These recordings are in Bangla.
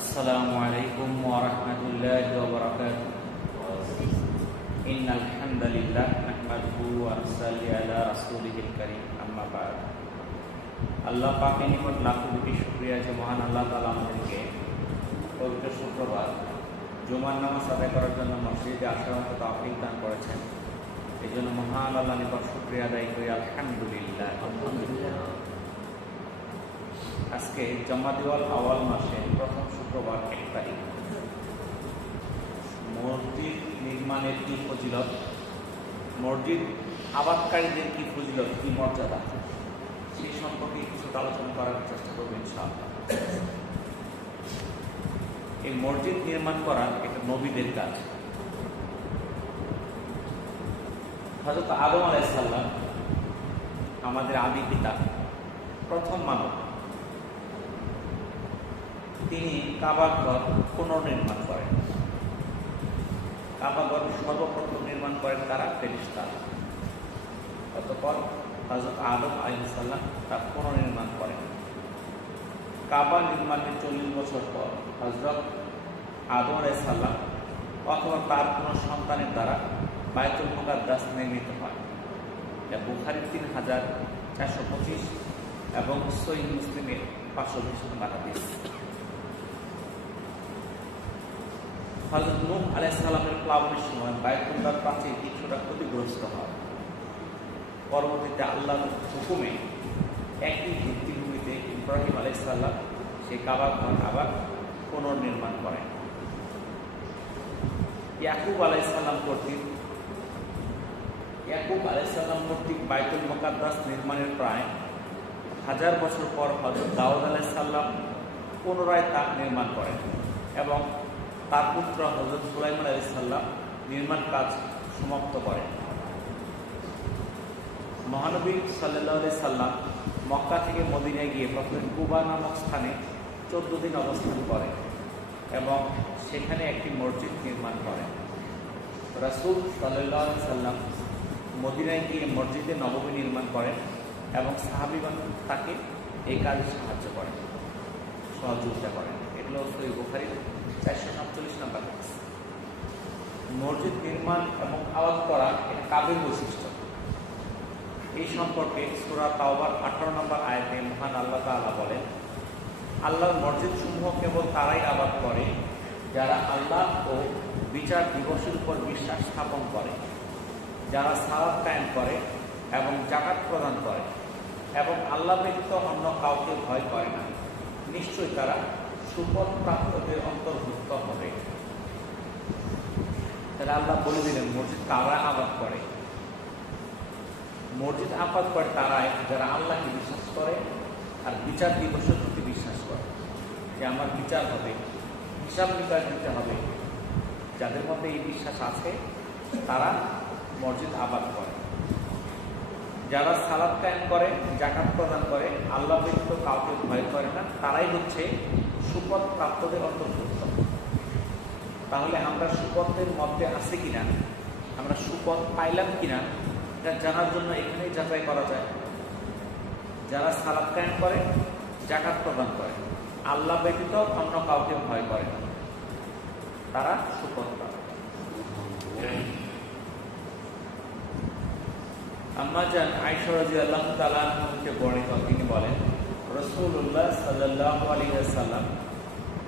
আসসালামু আলাইকুম ওয়া রাহমাতুল্লাহি ওয়া বারাকাতুহু। ইন্নাল হামদালিল্লাহ নাহমাদুহু ওয়া নুসাল্লি আলা রাসূলিহিল কারীম, আম্মা বা'দ। আল্লাহ পাকের নিকট লাখো কোটি শুকরিয়া যে মহান আল্লাহ তাআলা আমাদেরকে পবিত্র শুক্রবার জুমার নামাজ আদায় করার জন্য মসজিদে আসার মতো তৌফিক দান করেছেন। এই জন্য মহান আল্লাহর নিকট শুকরিয়া আদায় করি, আলহামদুলিল্লাহ। আজকে জমাদিউল আওয়াল মাসের প্রথম শুক্রবার 1 তারিখ। মসজিদ নির্মাণের কি ফজিলত, মসজিদ আবাদকারীদের কি ফজিলত, কি মর্যাদা, সেই সম্পর্কে কিছু আলোচনা করার চেষ্টা করবো ইনশাআল্লাহ। এই মসজিদ নির্মাণ করা একটা নবীদের কাজ। হযরত আদম আলাইহিস সালাম, আমাদের আদি পিতা, প্রথম মানব, তিনি কাবা ঘর পুনর্নির্মাণ করেন। কাবা ঘর সর্বপ্রথম নির্মাণ করেন তারা ফেরেশতা। অতঃপর হযরত আদম আলাইহিস সালাম তা পুনর্নির্মাণ করেন। কাবা নির্মাণের 40 বছর পর হযরত আদম আলাইহিস সালাম অথবা তার কোন সন্তানের দ্বারা বাইতুল মুকাদ্দাস নির্মিত হয়। যা বুখারীর 3425 এবং সহিহ মুসলিমের 520 নম্বর হাদিস। হযরত নূহ আলাইহিস সালামের প্লাবনের সময় বাইতুল্লাহর প্রাচীর কিছুটা ক্ষতিগ্রস্ত হয়। পরবর্তীতে আল্লাহর হুকুমে একই ভিত্তিভূমিতে ইব্রাহিম আলাইহিস সালাম সেই কাবা ঘর আবার পুনর্নির্মাণ করেন। ইয়াকুব আলাইহিস সালাম কর্তৃক বাইতুল মুকাদ্দাস নির্মাণের প্রায় 1000 বছর পর হযরত দাউদ আলাইহিস সালাম পুনরায় তা নির্মাণ করেন এবং তার পুত্র হযরত সুলাইমান আলাইহিস সালাম নির্মাণ কাজ সমাপ্ত করেন। মহানবী সাল্লাল্লাহু আলাইহি সাল্লাম মক্কা থেকে মদিনায় গিয়ে প্রথমে কুবা নামক স্থানে 14 দিন অবস্থান করেন এবং সেখানে একটি মসজিদ নির্মাণ করেন। রাসূল সাল্লাল্লাহু আলাইহি সাল্লাম মদিনায় গিয়ে মসজিদে নববী নির্মাণ করেন এবং সাহাবীগণ তাকে এই কাজে সাহায্য করেন, সহযোগিতা করেন। এগুলো সহিহ বুখারীর 447 নম্বর হাদিস। মসজিদ নির্মাণ এবং আবাদ করা এটা কাবের বৈশিষ্ট্য। এই সম্পর্কে সূরা তাওবার 18 নম্বর আয়াতে মহান আল্লাহ তাআলা বলেন, আল্লাহর মসজিদ সমূহ কেবল তারাই আবাদ করে যারা আল্লাহ ও বিচার দিবসের উপর বিশ্বাস স্থাপন করে, যারা সালাত কায়েম করে এবং যাকাত প্রদান করে এবং আল্লাহ ব্যতীত অন্য কাউকে ভয় করে না, নিশ্চয়ই তারা সুপথ প্রাপ্তদের অন্তর্ভুক্ত হবে। তাহলে আল্লাহ বলে দিলেন মসজিদ কারা আবাদ করে। মসজিদ আবাদ করে তারাই যারা আল্লাহকে বিশ্বাস করে আর বিচার দিবসের প্রতি বিশ্বাস করে, যে আমার বিচার হবে, হিসাব নিকাশ দিতে হবে। যাদের মধ্যে এই বিশ্বাস আছে তারা মসজিদ আবাদ করে। যারা সালাত কায়েম করে, যাকাত প্রদান করে, আল্লাহ ব্যতীত কাউকে ভয় করে না, তারাই হচ্ছে সুপথ প্রাপ্তদের অন্তর্ভুক্ত। তাহলে আমরা সুপথের মধ্যে আছে কিনা, আমরা সুপথ পাইলাম কিনা, এটা জানার জন্য এখানেই যাচাই করা যায়। যারা সালাত কায়েম করে, যাকাত প্রদান করে, আল্লাহ ব্যতীত অন্য কাউকে ভয় করে না, তারা সুপথ প্রাপ্ত। আম্মা জান আয়েশা রাদিয়াল্লাহু তাআলা আনহা থেকে বর্ণিত, তিনি বলেন রাসূলুল্লাহ সাল্লাল্লাহু আলাইহি ওয়াসাল্লাম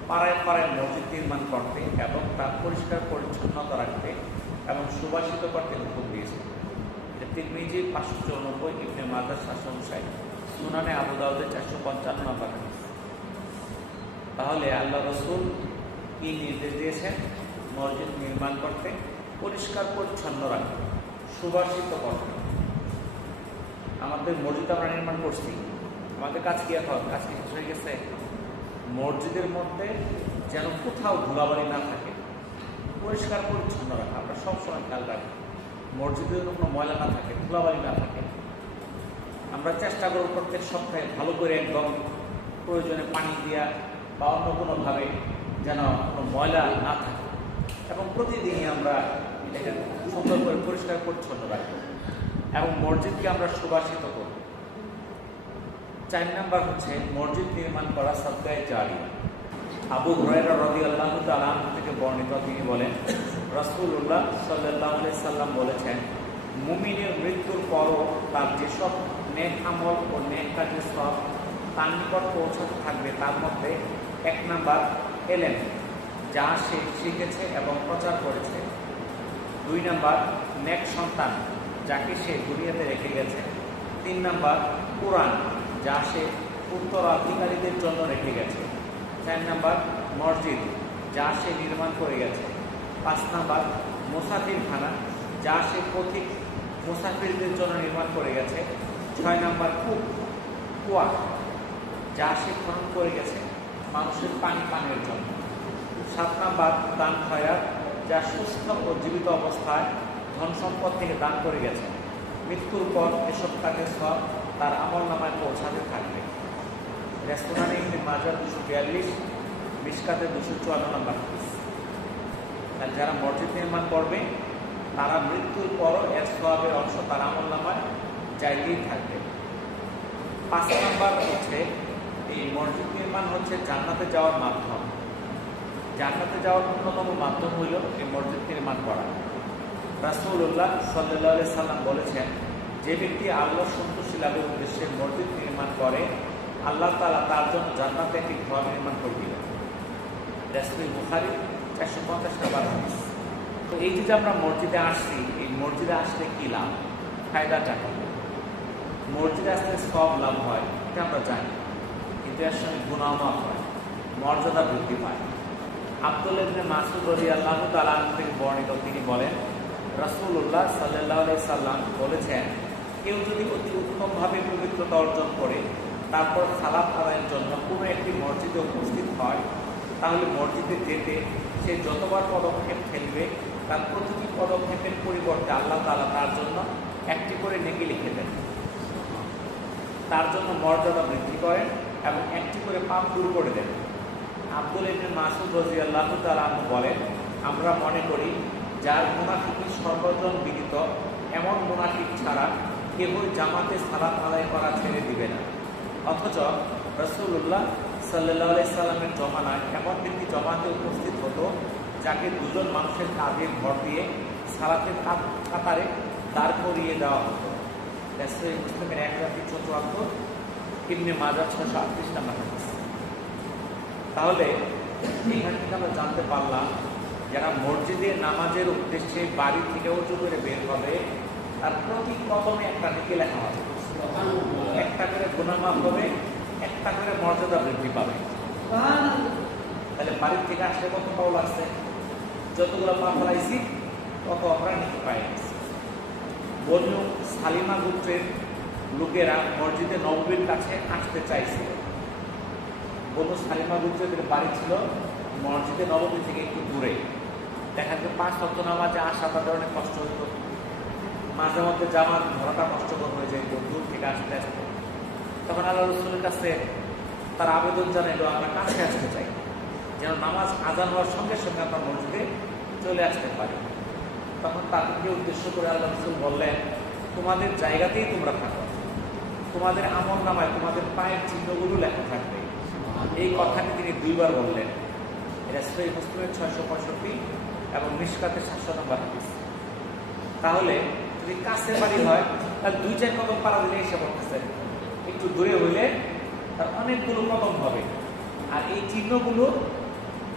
পাড়ায় পাড়ায় মসজিদ নির্মাণ করতে এবং তা পরিষ্কার পরিচ্ছন্নতা রাখতে এবং সুবাসিত করতে হুকুম দিয়েছেন। তিরমিজি 594, ইবনে মাজাহ 759, সুনানে আবু দাউদে 455 নম্বর হাদিস। তাহলে আল্লাহ রাসূল কি নির্দেশ দিয়েছেন? মসজিদ নির্মাণ করতে, পরিষ্কার পরিচ্ছন্ন রাখতে, সুবাসিত করতে। আমাদের মসজিদ আমরা নির্মাণ করছি, আমাদের কাজ কি এখন? কাজ কি শেষ হয়ে গেছে? মসজিদের মধ্যে যেন কোথাও ধুলাবালি না থাকে, পরিষ্কার পরিচ্ছন্ন রাখা। আমরা সবসময় খেয়াল রাখি মসজিদের কোনো ময়লা না থাকে, ধুলাবালি না থাকে। আমরা চেষ্টা করব প্রত্যেক সপ্তাহে ভালো করে একদম প্রয়োজনে পানি দেওয়া বা অন্য কোনোভাবে যেন কোনো ময়লা না থাকে এবং প্রতিদিনই আমরা এটাকে সুন্দর করে পরিষ্কার পরিচ্ছন্ন রাখবো এবং মসজিদকে আমরা সুবাসিত করব। 4 নাম্বার হচ্ছে মসজিদ নির্মাণ করা সাদকায়ে জারিয়া। আবু হুরায়রা রাদিয়াল্লাহু তাআলা থেকে বর্ণিত, তিনি বলেন রাসূলুল্লাহ সাল্লাল্লাহু আলাইহি সাল্লাম বলেছেন, মুমিনের মৃত্যুর পরও তার যেসব নেক আমল ও নেক কাজের সব তার নিকট পৌঁছাতে থাকবে, তার মধ্যে 1 নাম্বার এলেম, যা সে শিখেছে এবং প্রচার করেছে। 2 নাম্বার নেক সন্তান, যাকে সে দুনিয়াতে রেখে গেছে। 3 নাম্বার কুরআন, যা সে উত্তরাধিকারীদের জন্য রেখে গেছে। 4 নাম্বার মসজিদ, যা সে নির্মাণ করে গেছে। 5 নাম্বার মুসাফিরখানা, যা সে পথিক মুসাফিরদের জন্য নির্মাণ করে গেছে। 6 নাম্বার কুয়া, যা সে খনন করে গেছে মানুষের পানি পানের জন্য। 7 নাম্বার দান খয়রাত, যা সুস্থ ও জীবিত অবস্থায় ধন সম্পদ থেকে দান করে গেছে। মৃত্যুর পর এসব কাজের সব তার আমলনামায় পৌঁছাতে থাকবে। সুনানে ইবনে মাজাহ 242, মিশকাতে 254 নম্বর হাদিস। আর যারা মসজিদ নির্মাণ করবে তারা মৃত্যুর পরও এর সওয়াবের অংশ তার আমলনামায় চাইতেই থাকবে। 5 নাম্বার হচ্ছে, এই মসজিদ নির্মাণ হচ্ছে জান্নাতে যাওয়ার মাধ্যম। জান্নাতে যাওয়ার অন্যতম মাধ্যম হইল এই মসজিদ নির্মাণ করা। রাসূলুল্লাহ সাল্লাল্লাহু আলাইহি সাল্লাম বলেছেন, যে ব্যক্তি আল্লাহর সন্তুষ্টি লাভের উদ্দেশ্যে মসজিদ নির্মাণ করে, আল্লাহ তাআলা তার জন্য জান্নাতে একটি ঘর নির্মাণ করে দিবেন। সহিহ বুখারী 450 নম্বর হাদিস। তো এই যে আমরা মসজিদে আসছি, এই মসজিদে আসলে কি লাভ, ফায়দাটা কি? মসজিদে আসলে সব লাভ হয় এটা আমরা জানি, কিন্তু এর সঙ্গে গুনাহ মাফ হয়, মর্যাদা বৃদ্ধি পায়। আব্দুল্লাহ ইবনে মাসউদ রাদিয়াল্লাহু তাআলা আনহু থেকে বর্ণিত, তিনি বলেন রাসূলুল্লাহ সাল্লাল্লাহু আলাইহি সাল্লাম বলেছেন, কেউ যদি অতি উত্তমভাবে পবিত্রতা অর্জন করে তারপর সালাত আদায়ের জন্য কোনো একটি মসজিদে উপস্থিত হয়, তাহলে মসজিদে যেতে সে যতবার পদক্ষেপ ফেলবে তার প্রতিটি পদক্ষেপের পরিবর্তে আল্লাহ তাআলা তার জন্য একটি করে নেকি লিখে দেন, তার জন্য মর্যাদা বৃদ্ধি করেন এবং একটি করে পাপ দূর করে দেন। আব্দুল্লাহ ইবনে মাসউদ রাদিয়াল্লাহু তাআলা আনহু বলেন, আমরা মনে করি যার মুনাফিকি সর্বজন বিদিত, এমন মুনাফিক ছাড়া কেবল জামাতে সালাত আদায় করা ছেড়ে দিবে না। অথচ রাসূলুল্লাহ সাল্লাল্লাহু আলাইহি সাল্লামের জমানায় এমন ব্যক্তি জমাতে উপস্থিত হতো যাকে দুজন মানুষের কাঁধে ভর দিয়ে সালাতের কাতারে দাঁড় করিয়ে দেওয়া হতো। সহিহ মুসলিমের 1074, ইবনে মাজাহ 638 নম্বর হাদিস। তাহলে এখান থেকে আমরা জানতে পারলাম, যারা মসজিদে নামাজের উদ্দেশ্যে বাড়ি থেকে উজু করে বের হবে তার প্রতি কদমে একটা নেকি লেখা হবে, একটা করে গুনাহ মাফ হবে, একটা করে মর্যাদা বৃদ্ধি পাবে। তাহলে বাড়ির থেকে আসলে কত পাও লাগছে, যতগুলো পা ফেলাইছি তত আমরা নেকি পাই। বনু সালিমা গোত্রের লোকেরা মসজিদে নববীর কাছে আসতে চাইছিল। বনু সালিমা গোত্রের বাড়ি ছিল মসজিদে নববী থেকে একটু দূরে। দেখা যায় 5 ওয়াক্ত নামাজে আসা তাদের অনেক কষ্ট হইত, মাঝে মধ্যে জামাত ধরাটা কষ্টকর হয়ে যায় দূর থেকে আসতে আসতে। তখন আল্লাহ রাসূলের কাছে তার আবেদন জানাইলো, আমরা কাছে আসতে চাই, যেন নামাজ আজান হওয়ার সঙ্গে সঙ্গে আমরা মসজিদে চলে আসতে পারি। তখন তাদেরকে উদ্দেশ্য করে আল্লাহ রাসূল বললেন, তোমাদের জায়গাতেই তোমরা থাকো, তোমাদের আমলনামায় তোমাদের পায়ের চিহ্নগুলো লেখা থাকবে। এই কথাটি তিনি 2 বার বললেন। এটা সহিহ মুসলিমের 665 এবং মিশকাতে 700 নম্বর হাদিস। তাহলে যদি কাছে বাড়ি হয় তাহলে 2-4 কদম পাড়া দিলে এসে পড়তেছে, একটু দূরে হইলে তার অনেকগুলো কদম হবে। আর এই চিহ্নগুলো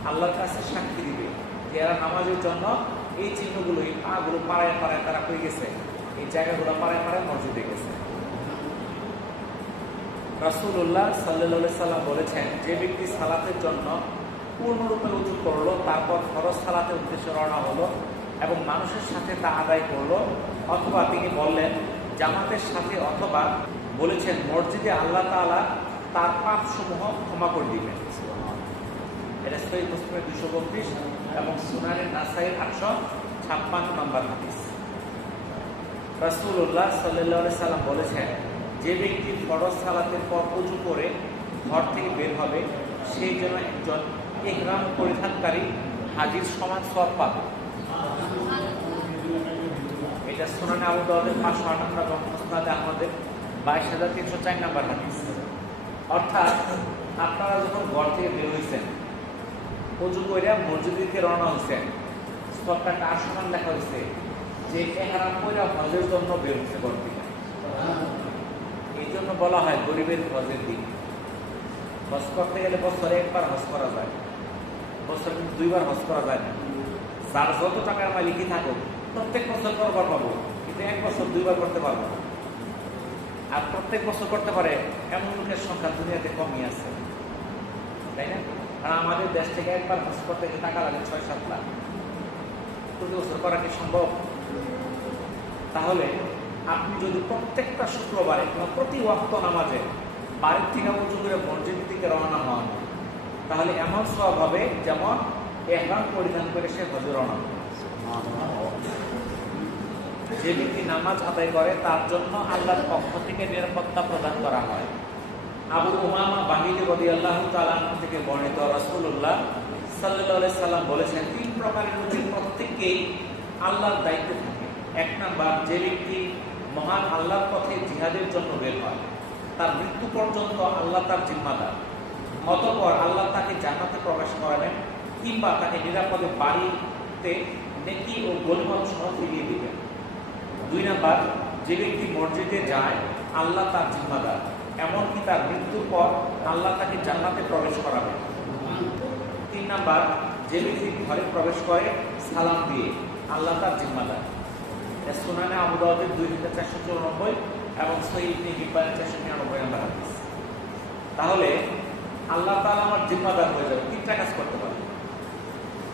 আল্লাহর কাছে সাক্ষী দিবে যে এরা নামাজের জন্য এই চিহ্নগুলো, এই পাগুলো পাড়ায় পাড়ায় তারা হয়ে গেছে, এই জায়গাগুলো পাড়ায় পাড়ায় মসজিদে গেছে। রাসূলুল্লাহ সাল্লাল্লাহু আলাইহি সাল্লাম বলেছেন, যে ব্যক্তি সালাতের জন্য পূর্ণরূপে উযু করলো, তারপর ফরজ সালাতের উদ্দেশ্যে রওনা হলো এবং মানুষের সাথে তা আদায় করলো, অথবা তিনি বললেন জামাতের সাথে, অথবা বলেছেন মসজিদে, আল্লাহ তাআলা তার পাপসমূহ ক্ষমা করে দিবেন। এটা সহিহ মুসলিমের 232 এবং সুনানে নাসাইর 856 নম্বর হাদিস। রাসূলুল্লাহ সাল্লাল্লাহু আলাইহি সাল্লাম বলেছেন, যে ব্যক্তি ফরজ সালাতের পর ওযু করে ঘর থেকে বের হবে, সেই যেন একজন ইহরাম পরিধানকারী হাজীর সমান সওয়াব পাবে। এটা সুনানে আবু দাউদের 508 নম্বর এবং মুসনাদে আহমদের 22304 নম্বর হাদিস। অর্থাৎ আপনারা যখন ঘর থেকে বের হয়েছেন, অজু কইরা মসজিদে রওনা হয়েছে, স্তরটা কার সমান লেখা হয়েছে যে এহরাম কইরা হজের জন্য বের হচ্ছে ঘর থেকে। এই জন্য বলা হয় গরিবের হজের দিন। হজ করতে গেলে বছরে একবার হজ করা যায়, বছরে কিন্তু 2 বার হজ করা যায় না। যার যত টাকার মালিকই থাকুক প্রত্যেক বছর করবার পাবো, কিন্তু 1 বছর 2 বার করতে পারবো না। আর প্রত্যেক বছর করতে পারে এমন লোকের সংখ্যা দুনিয়াতে কমই আছে, তাই না? আর আমাদের দেশ থেকে একবার হজ করতে গেলে টাকা লাগে 6-7 লাখ। প্রতি বছর করা কি সম্ভব? তাহলে আপনি যদি প্রত্যেকটা শুক্রবারে কিংবা প্রতি ওয়াক্ত নামাজে বাড়ির থেকে উঁচু করে মসজিদ থেকে রওনা হন, তাহলে এমন সওয়াব হবে যেমন ইহরাম পরিধান করে সে হজে রওনা। যে ব্যক্তি নামাজ আদায় করে তার জন্য আল্লাহর পক্ষ থেকে নিরাপত্তা প্রদান করা হয়। আবু উমামা বাহিনী রাদিয়াল্লাহু তাআলা থেকে বর্ণিত, রাসূলুল্লাহ সাল্লাল্লাহু আলাইহি সাল্লাম বলেছেন, 3 প্রকারের লোকের প্রত্যেককেই আল্লাহর দায়িত্ব থাকে। 1 নাম্বার, যে ব্যক্তি মহান আল্লাহর পথে জিহাদের জন্য বের হয়, তার মৃত্যু পর্যন্ত আল্লাহ তার জিম্মাদার। অতঃপর আল্লাহ তাকে জান্নাতে প্রবেশ করাবেন কিংবা তাকে নিরাপদে বাড়িতে নেকি ও গনিমত সহ ফিরিয়ে দিবেন। 2 নাম্বার, যে ব্যক্তি মসজিদে যায় আল্লাহ তার জিম্মাদার, এমনকি তার মৃত্যুর পর আল্লাহ তাকে জান্নাতে প্রবেশ করাবেন। 3 নাম্বার, যে ব্যক্তি ঘরে প্রবেশ করে সালাম দিয়ে আল্লাহ তার জিম্মাদার। সুনানে আবু দাউদের 2494 এবং সহিহ ইবনে হিব্বানের 499 নম্বর হাদিস। তাহলে আল্লাহ তাআলা আমার জিম্মাদার হয়ে যাবে। 3টা কাজ করতে পারে: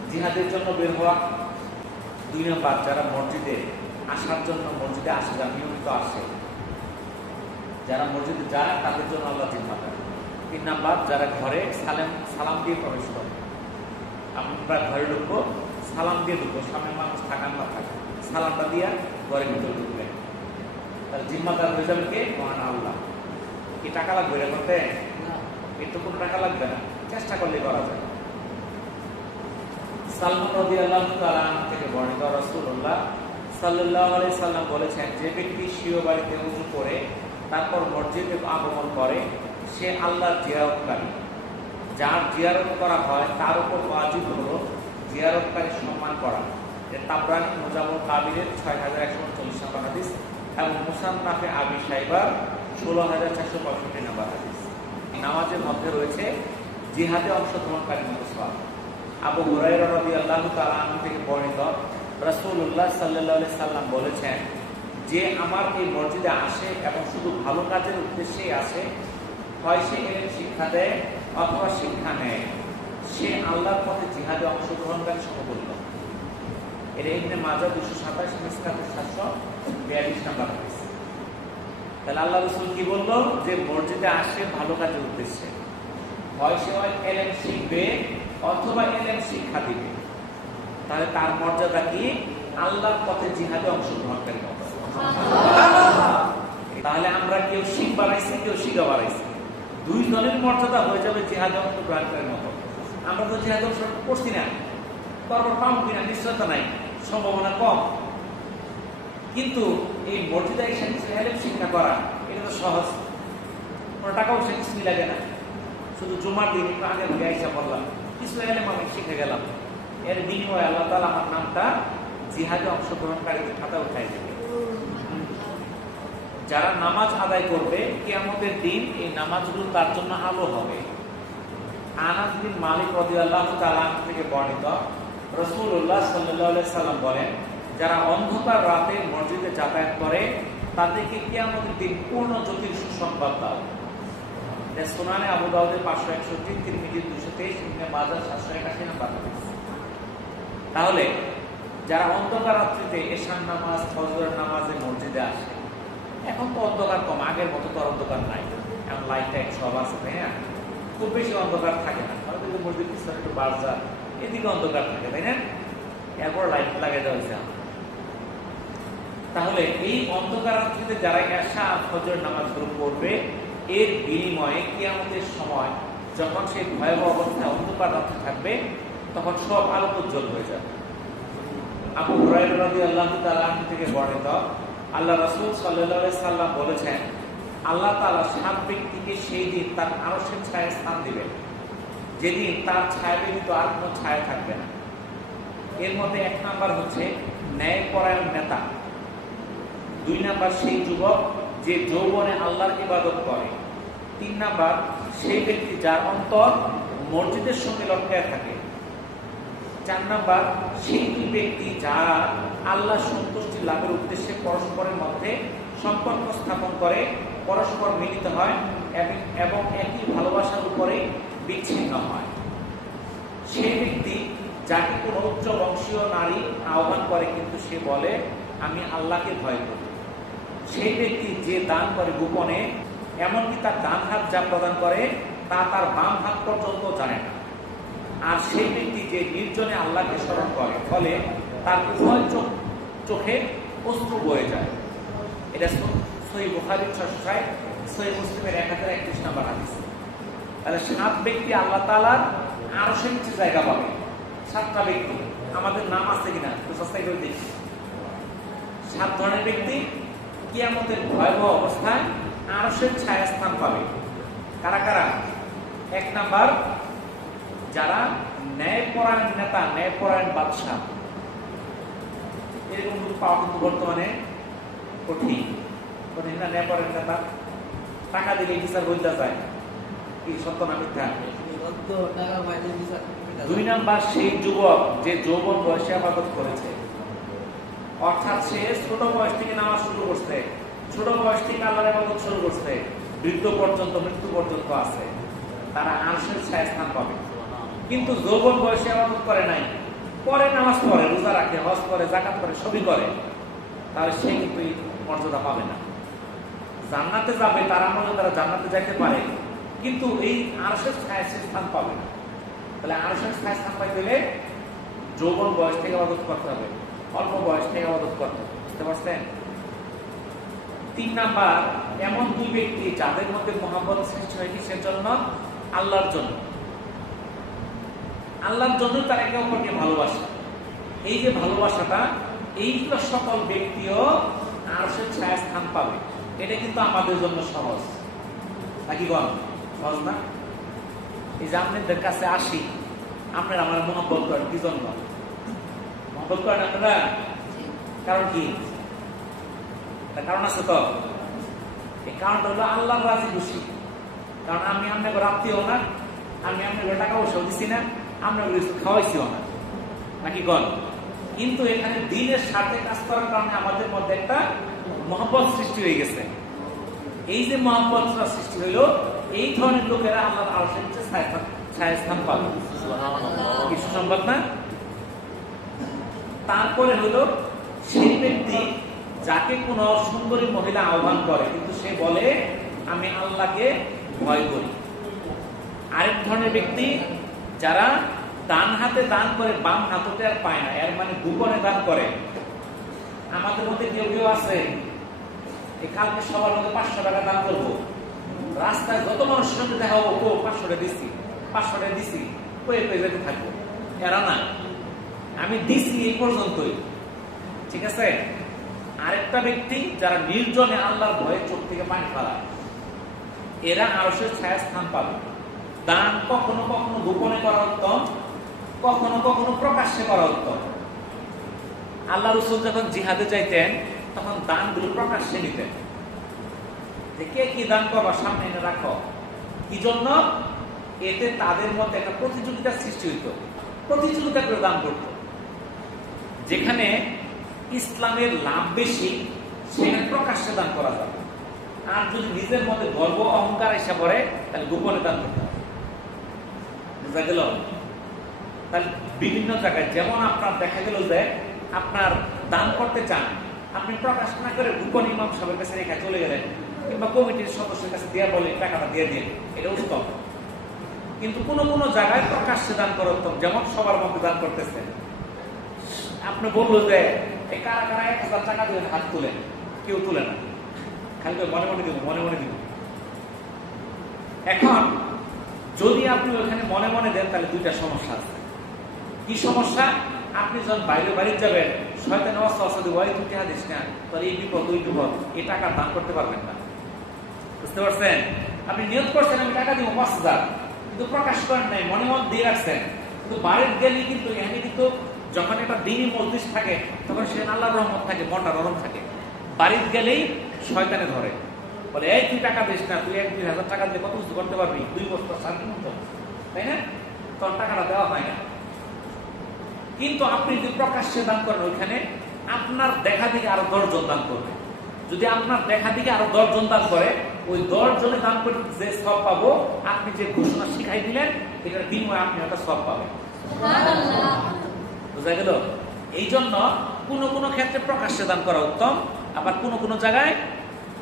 জিহাদের জন্য বের হওয়া, 2 নাম্বার, যারা মসজিদে আসার জন্য মসজিদে আসে, যারা নিয়মিত আসে, যারা মসজিদে যায় তাদের জন্য আল্লাহ জিম্মাদার। 3 নাম্বার, যারা ঘরে সালাম দিয়ে প্রবেশ করে। আমরা ঘরে ঢুকবো, সালাম দিয়ে ঢুকবো, সামনে মানুষ থাকার না থাকে, সালামটা দিয়া ঘরের ভিতরে ঢুকবেন। তাহলে জিম্মাদার হয়ে যাবে কে? মহান আল্লাহ। কি টাকা লাগবে এটা করতে? একটু কোনো টাকা লাগবে না, চেষ্টা করলে করা যায়। সালমান রাদিয়াল্লাহু তাআলা থেকে বর্ণিত, রাসূলুল্লাহ সাল্লাল্লাহু আলাইহি সাল্লাম বলেছেন, যে ব্যক্তি স্বীয় বাড়িতে ওযু করে তারপর মসজিদে আগমন করে সে আল্লাহর জিয়ারতকারী। যার জিয়ারত করা হয় তার উপর ওয়াজিব হলো জিয়ারতকারী সম্মান করা। তাবরানী মুজামুল কাবিরের 6139 নম্বর হাদিস এবং মুসান্নাফে আবি শাইবার 16465 নম্বর হাদিস। নামাজের মধ্যে রয়েছে জিহাদে অংশগ্রহণকারী মতো সওয়াব। আবু হুরায়রা রাদিয়াল্লাহু তাআলা আনহু থেকে বর্ণিত, রাসূলুল্লাহ সাল্লাল্লাহু আলাইহি সাল্লাম বলেছেন, যে আমার এই মসজিদে আসে এবং শুধু ভালো কাজের উদ্দেশ্যেই আসে, হয় সে এর শিক্ষা দেয় অথবা শিক্ষা নেয়, সে আল্লাহর পথে জিহাদে অংশগ্রহণকারী সমতুল্য। এর ইবনে মাজাহ 227, মিসকাত 742 নম্বর হাদিস। তাহলে আল্লাহ রাসূল কি বললো? যে মসজিদে আসে ভালো কাজের উদ্দেশ্যে, হয় সে ইলম শিখবে অথবা ইলম শিক্ষা দিবে, তাহলে তার মর্যাদা কি? আল্লাহর পথে জিহাদে অংশগ্রহণকারী মতো। তাহলে আমরা কেউ শিখ বাড়াইছি, কেউ শিখা বাড়াইছি, 2 জনের মর্যাদা হয়ে যাবে জিহাদে অংশগ্রহণকারীর মতো। আমরা তো জিহাদে অংশগ্রহণ করছি না, তারপর পাবো কিনা নিশ্চয়তা নাই, সম্ভাবনা কম। কিন্তু এই মসজিদে এসে কিছু ইলম শিক্ষা করা, এটা তো সহজ, কোনো টাকা পয়সা কিছুই লাগে না। শুধু জুমার দিন একটু আগে ঘুরে আইসা বললাম, কিছু ইলম আমি শিখে গেলাম, এর বিনিময়ে আল্লাহ তাআলা আমার নামটা জিহাদে অংশগ্রহণকারীদের খাতা উঠাই দেবে। যারা নামাজ আদায় করবে কিয়ামতের দিন এই নামাজগুলো তার জন্য আলো হবে। আনাস বিন মালিক রাদিয়াল্লাহু তাআলা থেকে বর্ণিত, রাসূলুল্লাহ সাল্লাল্লাহু আলাইহি সাল্লাম বলেন, যারা অন্ধকার রাতে মসজিদে যাতায়াত করে তাদেরকে কিয়ামতের দিন পূর্ণ জ্যোতির সুসংবাদ দাও। সুনানে আবু দাউদের 561, তিরমিজি 223, ইবনে মাজাহ 781 নম্বর হাদিস। তাহলে যারা অন্ধকার রাত্রিতে এশার নামাজ, ফজরের নামাজে মসজিদে আসে, এখন তো অন্ধকার কম, আগের মতো তো অন্ধকার নাই, এখন লাইট টাইট সব আছে, তাই না? খুব বেশি অন্ধকার থাকে না, হয়তো মসজিদ পিছনে একটু বাজার এদিকে অন্ধকার থাকে, তাই না? এরপর লাইট লাগাই দেওয়া হয়েছে। তাহলে এই অন্ধকার রাত্রিতে যারা এশা আর ফজরের নামাজগুলো পড়বে, এর বিনিময়ে কিয়ামতের সময় যখন সেই ভয়াবহ অবস্থায় অন্ধকার রাত্রি থাকবে, তখন সব আলো উজ্জ্বল হয়ে যাবে। আবু হুরায়রা রাদিয়াল্লাহু তাআলা থেকে বর্ণিত, আল্লাহ রাসূল সাল্লাল্লাহু আলাইহি সাল্লাম বলেছেন, আল্লাহ তাআলা 7 ব্যক্তিকে সেই দিন তার আরশের ছায়ায় স্থান দিবেন, যেদিন তার ছায়া ব্যতীত আর কোনো ছায়া থাকবে না। এর মধ্যে 1 নাম্বার হচ্ছে ন্যায়পরায়ণ নেতা, 2 নাম্বার সেই যুবক যে যৌবনে আল্লাহর ইবাদত করে, 3 নাম্বার সেই ব্যক্তি যার অন্তর মসজিদের সঙ্গে লটকায় থাকে, 4 নাম্বার সেই দুই ব্যক্তি যারা আল্লাহ সন্তুষ্টি লাভের উদ্দেশ্যে পরস্পরের মধ্যে সম্পর্ক স্থাপন করে, পরস্পর মিলিত হয় এবং একই ভালোবাসার উপরে বিচ্ছিন্ন হয়। সেই ব্যক্তি যাকে কোনো উচ্চ বংশীয় নারী আহ্বান করে কিন্তু সে বলে আমি আল্লাহকে ভয় করি। সেই ব্যক্তি যে দান করে গোপনে, এমনকি তার ডান হাত যা প্রদান করে তা তার বাম হাত পর্যন্ত জানে না। আর সেই ব্যক্তি যে নির্জনে আল্লাহকে স্মরণ করে, ফলে তার উভয় চোখে অশ্রু বয়ে যায়। এটা সহিহ বুখারীর 660, সহিহ মুসলিমের 1031 নম্বর হাদিস। তাহলে 7 ব্যক্তি আল্লাহ তাআলার আরশের নিচে জায়গা পাবে। 7টা ব্যক্তি, আমাদের নাম আছে কিনা একটু চেষ্টা করে দেখি। 7 ধরনের ব্যক্তি কিয়ামতের ভয়াবহ অবস্থায় আরশের ছায়া স্থান পাবে। কারা কারা? 1 নাম্বার যারা ন্যায়পরায়ণ নেতা, ন্যায়পরায়ণ বাদশাহ। এরকম লোক পাওয়া কিন্তু বর্তমানে কঠিন না। ন্যায়পরায়ণ নেতা টাকা দিলে বিচার বলতে যায়, কি সত্য না মিথ্যা? 2 নাম্বার সেই যুবক যে যৌবন বয়সে ইবাদত করেছে, অর্থাৎ সে ছোট বয়স থেকে নামাজ শুরু করছে, ছোট বয়স থেকে আল্লাহর ইবাদত শুরু করছে, বৃদ্ধ পর্যন্ত, মৃত্যু পর্যন্ত আছে, তারা আরশের ছায়া স্থান পাবে। কিন্তু যৌবন বয়সে ইবাদত করে নাই, পরে নামাজ পড়ে, রোজা রাখে, হজ করে, যাকাত করে, সবই করে, তাহলে সে কিন্তু এই মর্যাদা পাবে না। জান্নাতে যাবে, তার আমলে তারা জান্নাতে যাইতে পারে, কিন্তু এই আরশের ছায়া সে স্থান পাবে না। তাহলে আরশের ছায়া স্থান পাইতে হলে যৌবন বয়স থেকে ইবাদত করতে হবে, অল্প বয়স থেকে ইবাদত করতে হবে। বুঝতে পারছেন? 3 নাম্বার এমন 2 ব্যক্তি যাদের মধ্যে মহব্বত সৃষ্টি হয় কিসের জন্য? আল্লাহর জন্য। আল্লাহর জন্য তারা একে অপরকে ভালোবাসে। এই যে ভালোবাসাটা, এইগুলো সকল ব্যক্তিও আরশের ছায়া স্থান পাবে। এটা কিন্তু আমাদের জন্য সহজ নাকি বল? সহজ না? এই যে আপনাদের কাছে আসি, আপনারা আমার মহব্বত করেন কি জন্য? মহব্বত করেন আপনারা কারণ কি? কারণ আছে তো। এই কারণটা হলো আল্লাহর রাজি খুশি। কারণ আমি আপনাকে আত্মীয় না, আমি আপনাকে টাকা পয়সাও দিচ্ছি না, আপনাকে কিছু খাওয়াইছিও না, নাকি গণ? কিন্তু এখানে দিনের সাথে কাজ করার কারণে আমাদের মধ্যে একটা মহব্বত সৃষ্টি হয়ে গেছে। এই যে মহব্বতটা সৃষ্টি হইল, এই ধরনের লোকেরা আল্লাহর আরশের নিচে ছায়া স্থান পাবে। কিছু সম্ভব না? তারপরে হলো সেই ব্যক্তি যাকে কোন সুন্দরী মহিলা আহ্বান করে কিন্তু সে বলে আমি আল্লাহকে ভয় করি। আরেক ধরনের ব্যক্তি যারা ডান হাতে দান করে, বাম হাততে আর পায় না, এর মানে গোপনে দান করে। আমাদের মধ্যে কেউ কেউ আছে কালকে সবার মধ্যে 500 টাকা দান করবো, রাস্তায় যত মানুষের সঙ্গে দেখা হবো, 500 টাকা দিচ্ছি, 500 টাকা দিচ্ছি, কয়ে যেতে থাকবো। এরা না, আমি দিচ্ছি এই পর্যন্তই, ঠিক আছে। আরেকটা ব্যক্তি যারা নির্জনে আল্লাহর ভয়ে চোখ থেকে পানি ফেলায়, এরা আরশের ছায়া স্থান পাবে। দান কখনো কখনো গোপনে করা উত্তম, কখনো কখনো প্রকাশ্যে করা উত্তম। আল্লাহ রাসূল যখন জিহাদে যাইতেন তখন দানগুলো প্রকাশ্যে নিতেন, যে কে কি দান করবা সামনে এনে রাখো। কি জন্য? এতে তাদের মধ্যে একটা প্রতিযোগিতার সৃষ্টি হইত, প্রতিযোগিতা করে দান করত। যেখানে ইসলামের লাভ বেশি সেখানে প্রকাশ্যে দান করা যাবে। আর যদি নিজের মধ্যে গর্ব অহংকার এসে পড়ে তাহলে গোপনে দান করতে হবে। বুঝা গেল? তাহলে বিভিন্ন জায়গায় যেমন আপনার দেখা গেল যে আপনার দান করতে চান, আপনি প্রকাশ না করে গোপন ইমাম সাহেবের কাছে রেখে চলে গেলেন, কিংবা কমিটির সদস্যের কাছে দেওয়া বলে টাকাটা দিয়ে দিন, এটা উত্তম। কিন্তু কোন কোন জায়গায় প্রকাশ্যে দান করা উত্তম, যেমন সবার মধ্যে দান করতেছেন। আপনি বললো যে কারা কারা 1000 টাকা দিলেন, হাত তুলেন, কেউ তুলে না, খালি মনে মনে দিব, মনে মনে দিব। এখন যদি আপনি ওখানে মনে মনে দেন তাহলে 2টা সমস্যা আছে। কি সমস্যা? আপনি যখন বাইরে বাড়ি যাবেন, শয়তান ওয়াসওয়াসা দিব, এই তুই টাকা দিস না, তাহলে এই বিপদ ওই বিপদ, এই টাকা দান করতে পারবেন না। বুঝতে পারছেন? আপনি নিয়ত করছেন আমি টাকা দিব 5000, কিন্তু প্রকাশ করেন নাই, মনে মনে দিয়ে রাখছেন। কিন্তু বাড়ির গেলে কিন্তু এখানে কিন্তু যখন একটা দিনই মজলিস থাকে তখন সেখানে আল্লাহর রহমত থাকে, মনটা নরম থাকে। বাড়ির গেলেই শয়তানে ধরে, বলে এই তুই টাকা দিস না, তুই 1-2 হাজার টাকা দিয়ে কত কিছু করতে পারবি, 2 বছর শান্তি মতো, তাই না? তোর টাকাটা দেওয়া হয় না। কিন্তু আপনি যদি প্রকাশ্যে দান করেন, ওইখানে আপনার দেখা দিকে আরো 10 জন দান করবে। যদি আপনার দেখা দিকে আরো 10 জন দান করে, ওই 10 জনে দান করে যে সব পাবো, আপনি যে ঘোষণা শিখাই দিলেন এটার বিনিময়ে আপনি একটা সব পাবেন। বুঝা গেল? এই জন্য কোনো ক্ষেত্রে প্রকাশ্যে দান করা উত্তম, আবার কোনো জায়গায়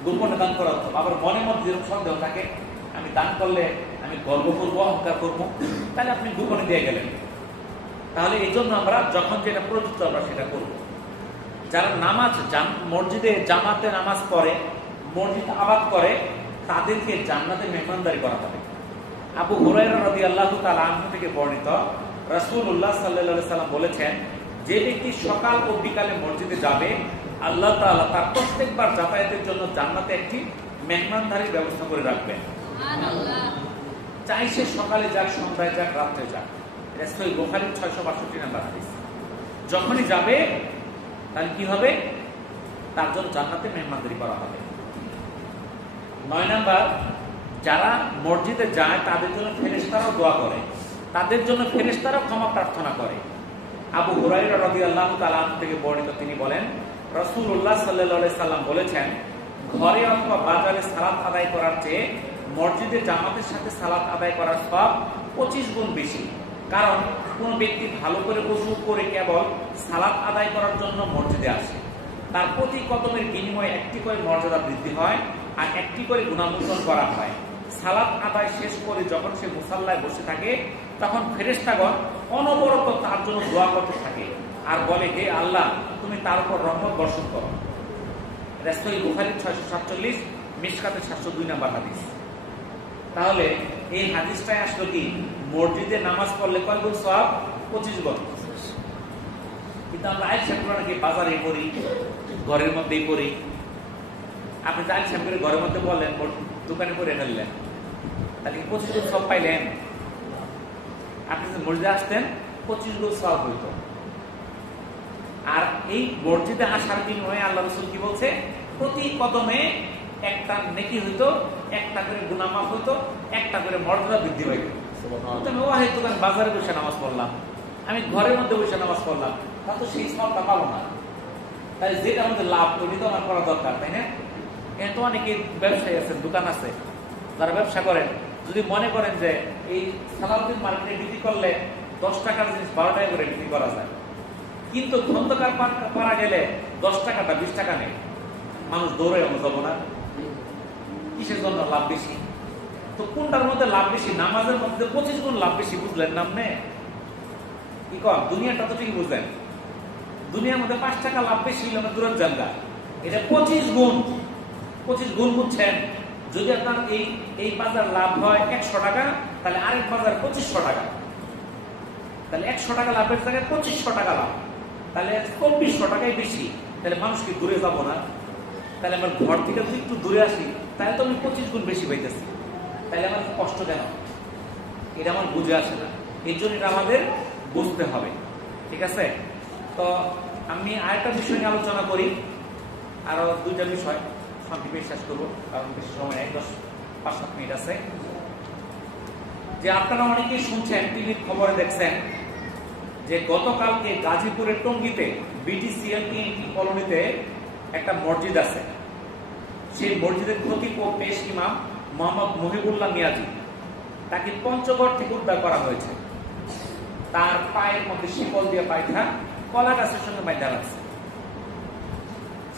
গোপনে দান করা উত্তম। আবার মনের মধ্যে যেরকম সন্দেহ থাকে, আমি দান করলে আমি গর্ব করবো, অহংকার করবো, তাহলে আপনি গোপনে দিয়ে গেলেন। তাহলে এই জন্য আমরা যখন যেটা প্রযুক্ত আমরা সেটা করব। যারা নামাজ মসজিদে জামাতে নামাজ পড়ে, মসজিদ আবাদ করে, তাদেরকে জান্নাতে মেহমানদারি করা হবে। আবু হুরায়রা রাদিয়াল্লাহু তাআলা আনহু থেকে বর্ণিত, রাসূলুল্লাহ সাল্লাল্লাহু আলাইহি সাল্লাম বলেছেন, যে ব্যক্তি সকাল ও বিকালে মসজিদে যাবে, আল্লাহ তাআলা তার প্রত্যেকবার যাতায়াতের জন্য জান্নাতে একটি মেহমানদারির ব্যবস্থা করে রাখবেন। সুবহানাল্লাহ। চাই সে সকালে যাক, সন্ধ্যায় যাক, রাত্রে যাক। এটা সহিহ বুখারীর 662 নম্বর হাদিস। যখনই যাবে তাহলে কি হবে? তার জন্য জান্নাতে মেহমানদারি করা হবে। 9 নাম্বার, যারা মসজিদে যায় তাদের জন্য ফেরেশতারাও দোয়া করে, তাদের জন্য ফেরেশতারাও ক্ষমা প্রার্থনা করে। আবু হুরায়রা রাদিয়াল্লাহু তাআলা থেকে বর্ণিত, তিনি বলেন, রাসূলুল্লাহ সাল্লাল্লাহু আলাইহি সাল্লাম বলেছেন, ঘরে অথবা বাজারে সালাত আদায় করার চেয়ে মসজিদে জামাতের সাথে সালাত আদায় করার সওয়াব 25 গুণ বেশি। কারণ কোন ব্যক্তি ভালো করে ওযু করে কেবল সালাত আদায় করার জন্য মসজিদে আসে, তার প্রতি কদমের বিনিময়ে একটি করে মর্যাদা বৃদ্ধি হয় আর একটি করে গুণামোচন করা হয়। সালাত আদায় শেষ করে যখন সে মুসাল্লায় বসে থাকে, তখন ফেরেশতাগণ অনবরত তার জন্য দোয়া করতে থাকে আর বলে, হে আল্লাহ, তুমি তার উপর রহমত বর্ষণ করো। এটা সহিহ বুখারীর 647, মিশকাতের 702 নম্বর হাদিস। তাহলে এই হাদিসটাই আসলো কি, মসজিদে নামাজ পড়লে কয় গুণ সওয়াব? 25 গুণ। কিন্তু আমরা আয়েশা করে নাকি বাজারে পড়ি, ঘরের মধ্যেই পড়ি। আপনি যে আয়েশা করে ঘরের মধ্যে বললেন, দোকানে পড়ে ফেললেন, তাহলে 25 গুণ সওয়াব পাইলেন? আপনি যদি মসজিদে আসতেন 25 গুণ সওয়াব হইতো। আর এই মসজিদে আসার বিনিময়ে আল্লাহ রাসূল কি বলছে? প্রতি কদমে একটা নেকি হইতো, একটা করে গুনাহ মাফ হইতো, একটা করে মর্যাদা বৃদ্ধি পাইতো। আমি বাজারে বসে নামাজ পড়লাম, আমি ঘরের মধ্যে বসে নামাজ পড়লাম, তা তো সেই সওয়াবটা পাবো না। তাই যেটা আমাদের লাভ করি তো আমার করা দরকার, তাই না? এখানে তো অনেকে ব্যবসায়ী আছেন, দোকান আছে, যারা ব্যবসা করেন, যদি মনে করেন যে এই সালাউদ্দিন মার্কেটে বিক্রি করলে 10 টাকার জিনিস 12 টাকা করে বিক্রি করা যায়, কিন্তু খন্দকার পাড়া গেলে 10 টাকাটা 20 টাকা নেই, মানুষ দৌড়ে আমরা যাবো না? কিসের জন্য লাভ বেশি? তো কোনটার মধ্যে লাভ বেশি? নামাজের মধ্যে 25 গুণ লাভ বেশি, বুঝলেন না? কি কর, দুনিয়াটা তো ঠিকই বুঝলেন, দুনিয়ার মধ্যে 5 টাকা লাভ বেশি হলে আমরা দূরের জায়গা, এটা 25 গুণ। 25 গুণ বুঝছেন? যদি আপনার এই বাজার লাভ হয় 100 টাকা, তাহলে আরেক বাজার 2500 টাকা, তাহলে 100 টাকা লাভের জায়গায় 2500 টাকা লাভ, তাহলে 2400 টাকাই বেশি। তাহলে মানুষ কি দূরে যাবো না? তাহলে আমার ঘর থেকে যদি একটু দূরে আসি, তাহলে তো আমি 25 গুণ বেশি পাইতেছি, তাহলে আমার কষ্ট কেন? এটা আমার বুঝে আসে না। এই জন্য এটা আমাদের বুঝতে হবে, ঠিক আছে? তো আমি আরেকটা বিষয় নিয়ে আলোচনা করি, আরো 2টা বিষয় সংক্ষেপে শেষ করবো, কারণ বেশি সময় 5-7 মিনিট আছে। যে আপনারা অনেকেই শুনছেন, টিভির খবরে দেখছেন যে গতকালকে গাজীপুরের টঙ্গীতে BTCL কলোনিতে একটা মসজিদ আছে। সেই মসজিদের খতিব ও পেশ ইমাম মোহাম্মদ মহিবুল্লাহ মিয়াজি, তাকে পঞ্চগড় থেকে উদ্ধার করা হয়েছে। তার পায়ের মধ্যে শিকল দিয়ে পায়খা কলা গাছের সঙ্গে বাঁধা রাখছে।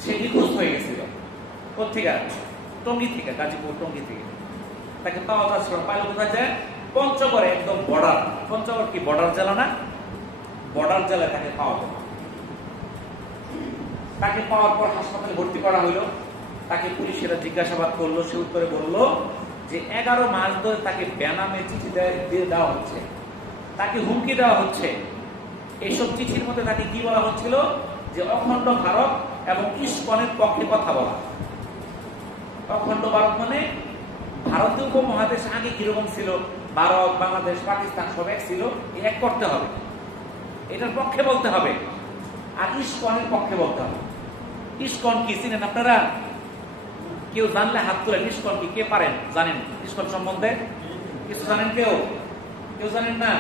সে নিখোঁজ হয়ে গেছিল। কোথেকে? টঙ্গী থেকে, গাজীপুর টঙ্গী থেকে। তাকে পাওয়া যাচ্ছিল, পাইলে কোথায় যায়? পঞ্চগড়ে, একদম বর্ডার। পঞ্চগড় কি বর্ডার জেলা না? বর্ডার জেলায় তাকে পাওয়া গেল। তাকে পাওয়ার পর হাসপাতালে ভর্তি করা হলো। তাকে পুলিশেরা জিজ্ঞাসাবাদ করলো, সে উত্তরে বলল যে 11 মাস ধরে তাকে বেনামে চিঠি দিয়ে দেওয়া হচ্ছে, তাকে হুমকি দেওয়া হচ্ছে। এইসব চিঠির মধ্যে তাকে কি বলা হচ্ছিল? যে অখণ্ড ভারত এবং ইস্কনের পক্ষে কথা বলা। অখণ্ড ভারত মানে ভারতীয় উপমহাদেশ আগে কিরকম ছিল ভারত, বাংলাদেশ, পাকিস্তান সব এক ছিল, এক করতে হবে, এটার পক্ষে বলতে হবে। আর ইসকনের পক্ষে বলতে হবে। ইসকন কি চিনেন আপনারা? কেউ জানলে হাত তুলেন। ইসকন কি? কে পারেন? জানেন ইসকন সম্বন্ধে কিছু জানেন? কেউ কেউ জানেন না?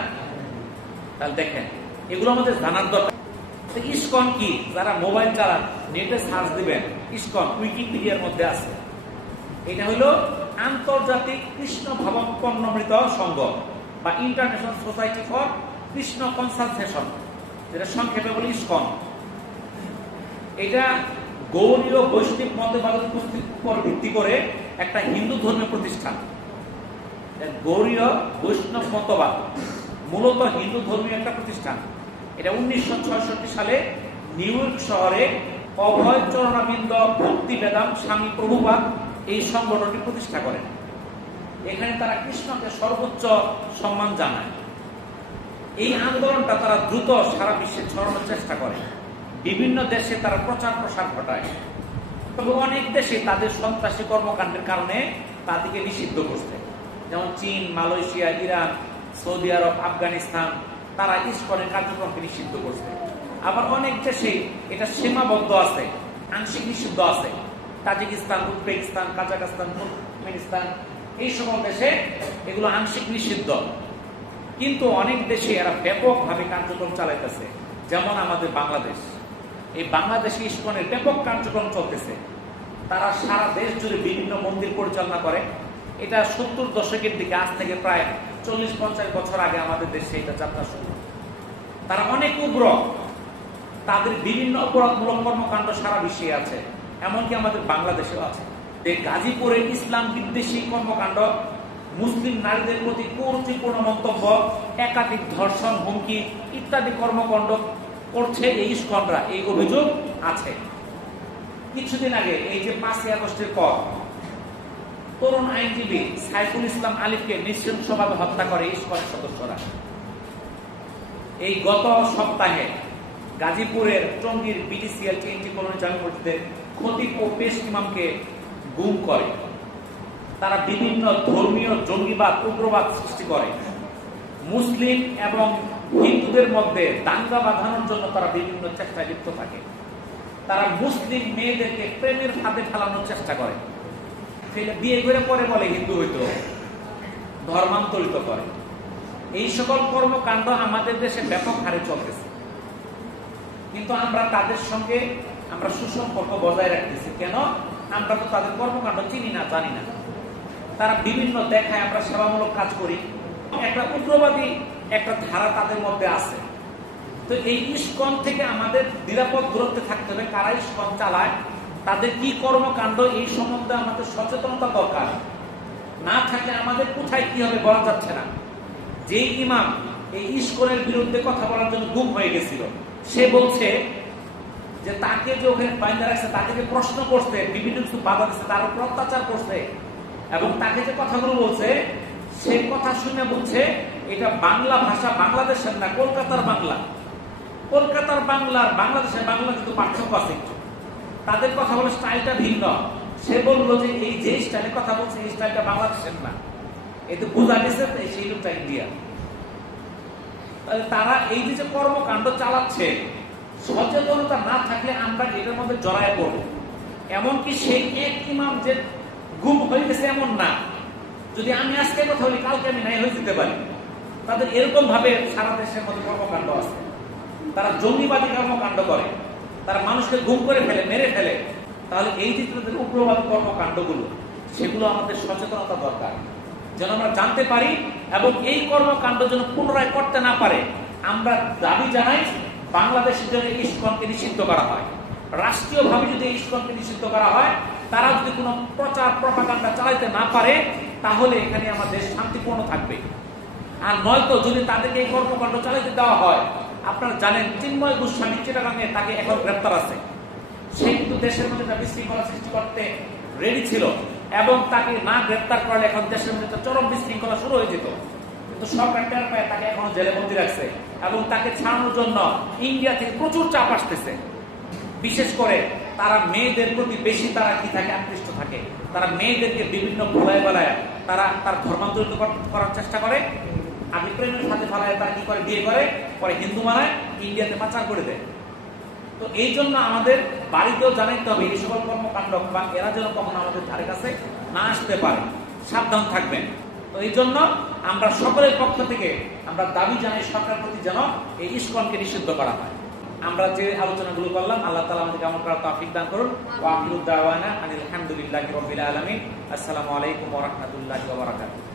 তাহলে দেখেন, এগুলো আমাদের জানার দরকার। ইসকন কি? যারা মোবাইল চালান, নেটে সার্চ দিবেন, ইসকন উইকিপিডিয়ার মধ্যে আছে। এটা হলো আন্তর্জাতিক কৃষ্ণ ভাবাপন্নমৃত সংঘ বা international society for Krishna consultation, যেটা সংক্ষেপে বলি ইসকন। এটা গৌড়ীয় বৈষ্ণব মতবাদের উপর ভিত্তি করে একটা হিন্দু ধর্মীয় প্রতিষ্ঠান। গৌড়ীয় বৈষ্ণব মতবাদ মূলত হিন্দু ধর্মীয় একটা প্রতিষ্ঠান। এটা 1966 সালে নিউ ইয়র্ক শহরে অভয় চরণাবিন্দ ভক্তি বেদাম স্বামী প্রভুপাদ এই সংগঠনটি প্রতিষ্ঠা করেন। এখানে তারা কৃষ্ণকে সর্বোচ্চ সম্মান জানায়। এই আন্দোলনটা তারা দ্রুত সারা বিশ্বে ছড়ানোর চেষ্টা করে। বিভিন্ন দেশে তারা প্রচার প্রসার ঘটায়। তবে অনেক দেশে তাদের সন্ত্রাসী কর্মকাণ্ডের কারণে তাদেরকে নিষিদ্ধ করছে, যেমন চীন, মালয়েশিয়া, ইরান, সৌদি আরব, আফগানিস্তান, তারা ইসকনের কার্যক্রমকে নিষিদ্ধ করছে। আবার অনেক দেশে এটা সীমাবদ্ধ আছে, আংশিক নিষিদ্ধ আছে। তাজিকিস্তান, উজবেকিস্তান, কাজাখস্তান, তুর্কমেনিস্তান, এই সকল দেশে এগুলো আংশিক নিষিদ্ধ। কিন্তু অনেক দেশে এরা ব্যাপকভাবে কার্যক্রম চালাইতেছে, যেমন আমাদের বাংলাদেশ। এই বাংলাদেশে ইসকনের ব্যাপক কার্যক্রম চলতেছে। তারা সারা দেশ জুড়ে বিভিন্ন মন্দির পরিচালনা করে। এটা 70 দশকের দিকে, আজ থেকে প্রায় 40-50 বছর আগে আমাদের দেশে এটা যাত্রা শুরু। তারা অনেক উগ্র, তাদের বিভিন্ন অপরাধমূলক কর্মকাণ্ড সারা বিশ্বে আছে, এমনকি আমাদের বাংলাদেশেও আছে। গাজীপুরে ইসলাম বিদ্বেষী কর্মকাণ্ড, মুসলিম নারীদের প্রতি কৌরুচিপূর্ণ মন্তব্য, একাধিক ধর্ষণ, হুমকি ইত্যাদি কর্মকাণ্ড করছে এই ইসকনরা, এই অভিযোগ আছে। কিছুদিন আগে এই যে 5ই আগস্টের পর তরুণ আইনজীবী সাইফুল ইসলাম আলিফকে নৃশংসভাবে হত্যা করে ইসকনের সদস্যরা। এই গত সপ্তাহে গাজীপুরের টঙ্গীর বিডিসিএল চেঞ্জি কলোনি জামে মসজিদের খতিব ও পেশ ইমামকে গুম করে। তারা বিভিন্ন ধর্মীয় জঙ্গিবাদ, উগ্রবাদ সৃষ্টি করে। মুসলিম এবং হিন্দুদের মধ্যে দাঙ্গা বাঁধানোর জন্য তারা বিভিন্ন চেষ্টায় লিপ্ত থাকে। তারা মুসলিম মেয়েদেরকে প্রেমের ফাঁদে ফেলানোর চেষ্টা করে, বিয়ে করে পরে বলে হিন্দু হইতো, ধর্মান্তরিত করে। এই সকল কর্মকাণ্ড আমাদের দেশে ব্যাপক হারে চলতেছে। কিন্তু আমরা তাদের সঙ্গে আমরা সুসম্পর্ক বজায় রাখতেছি কেন? আমরা তো তাদের কর্মকাণ্ড চিনি না, জানি না। তারা বিভিন্ন দেখায় আমরা সেবামূলক কাজ করি, একটা উগ্রবাদী একটা ধারা তাদের মধ্যে আছে। তো এই ইসকন থেকে আমাদের নিরাপদ দূরত্বে থাকতে হবে। কারা ইসকন চালায়, তাদের কি কর্মকাণ্ড, এই সম্বন্ধে আমাদের সচেতনতা দরকার। না থাকলে আমাদের কোথায় কি হবে বলা যাচ্ছে না। যেই ইমাম এই ইসকনের বিরুদ্ধে কথা বলার জন্য গুম হয়ে গেছিল, সে বলছে যে তাকে যে ওখানে বাইন্দা রাখছে, তাকে যে প্রশ্ন করছে, বিভিন্ন কিছু বাধা দিচ্ছে, তার উপর অত্যাচার করছে, এবং তাকে যে কথাগুলো বলছে, সে কথা শুনে বলছে এটা বাংলা ভাষা বাংলাদেশের না, কলকাতার বাংলা। কলকাতার বাংলার বাংলাদেশের বাংলা কিন্তু পার্থক্য আছে। তাদের কথা বলার স্টাইলটা ভিন্ন। সে বললো যে এই যে স্টাইলে কথা বলছে, এই স্টাইলটা বাংলাদেশের না, এতে বোঝা গেছে সেই লোকটা ইন্ডিয়া। তারা এই যে কর্মকাণ্ড চালাচ্ছে, সচেতনতা না থাকলে আমরা এটার মধ্যে জড়ায় পড়ব। এমনকি সেই এক ইমাম যে গুম হয়ে গেছে এমন না, যদি আমি আজকে কথা বলি কালকে আমি নাই হয়ে যেতে পারি। তাদের এরকম ভাবে সারা দেশের মধ্যে কর্মকাণ্ড আছে। তারা জঙ্গিবাদী কর্মকাণ্ড করে, তারা মানুষকে গুম করে ফেলে, মেরে ফেলে। তাহলে এই যে তাদের উগ্রবাদী কর্মকাণ্ডগুলো, সেগুলো আমাদের সচেতনতা দরকার, যেন আমরা জানতে পারি এবং এই কর্মকাণ্ড যেন পুনরায় করতে না পারে। আমরা দাবি জানাই বাংলাদেশের জন্য ইসকনকে নিষিদ্ধ করা হয়। রাষ্ট্রীয়ভাবে যদি ইসকনকে নিষিদ্ধ করা হয়, তারা যদি কোনো প্রচার প্রপাগান্ডা চালাইতে না পারে, তাহলে এখানে আমাদের শান্তিপূর্ণ থাকবে। আর নয়তো যদি তাদেরকে এই কর্মকাণ্ড চালাইতে দেওয়া হয়, আপনারা জানেন চিন্ময় গোস্বামী চিটাগাঙে, তাকে এখন গ্রেপ্তার আছে। সে কিন্তু দেশের মধ্যে একটা বিশৃঙ্খলা সৃষ্টি করতে রেডি ছিল, এবং তাকে না গ্রেপ্তার করলে এখন দেশের মধ্যে চরম বিশৃঙ্খলা শুরু হয়ে যেত। কিন্তু সরকার টের পায়, তাকে এখনো জেলে বন্দী রাখছে, এবং তাকে ছাড়ানোর জন্য ইন্ডিয়া থেকে প্রচুর চাপ আসতেছে। বিশেষ করে তারা মেয়েদের প্রতি বেশি তারা কি থাকে, আকৃষ্ট থাকে। তারা মেয়েদেরকে বিভিন্ন ভোলায় বেলায় তারা তার ধর্মান্তরিত করার চেষ্টা করে, আগে প্রেমের সাথে ফালায় তারা কি করে, বিয়ে করে, পরে হিন্দু মানায়, ইন্ডিয়াতে পাচার করে দেয়। তো এই জন্য আমাদের বাড়িতেও জানাইতে হবে এই সকল কর্মকাণ্ড বা এরা যেন কখনো আমাদের ধারে কাছে না আসতে পারে, সাবধান থাকবেন। তো এই জন্য আমরা সকলের পক্ষ থেকে আমরা দাবি জানাই সরকার প্রতি যেন এই ইসকনকে নিষিদ্ধ করা হয়। আমরা যে আলোচনাগুলো করলাম আল্লাহ তাআলা আমাদেরকে আমল করার তৌফিক দান করুন। ওয়া আখিরু দাওয়ানা আনিল হামদুলিল্লাহি রাব্বিল আলামিন। আসসালামু আলাইকুম ওয়া রাহমাতুল্লাহি ওয়া বারাকাতুহু।